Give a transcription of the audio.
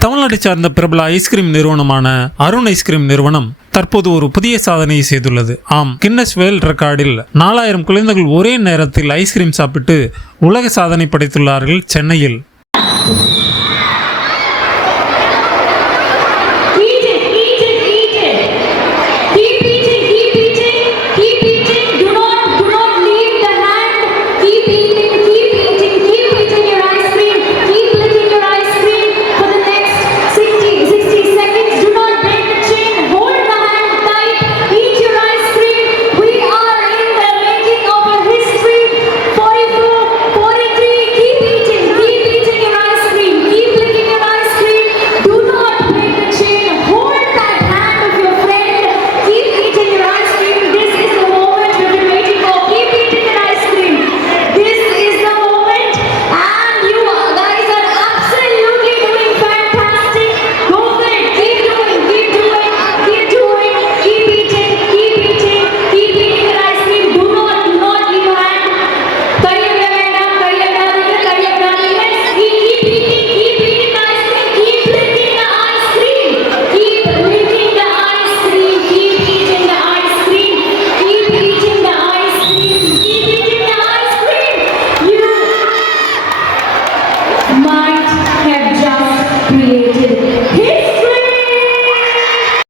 தமிழ்நாட்டை சார்ந்த பிரபல ஐஸ்கிரீம் நிறுவனமான அருண் ஐஸ்கிரீம் நிறுவனம் தற்போது ஒரு புதிய சாதனையை செய்துள்ளது. ஆம், கின்னஸ் வேர்ல்ட் ரெக்கார்டில் 4000 குழந்தைகள் ஒரே நேரத்தில் ஐஸ்கிரீம் சாப்பிட்டு உலக சாதனை படைத்துள்ளார்கள் சென்னையில்.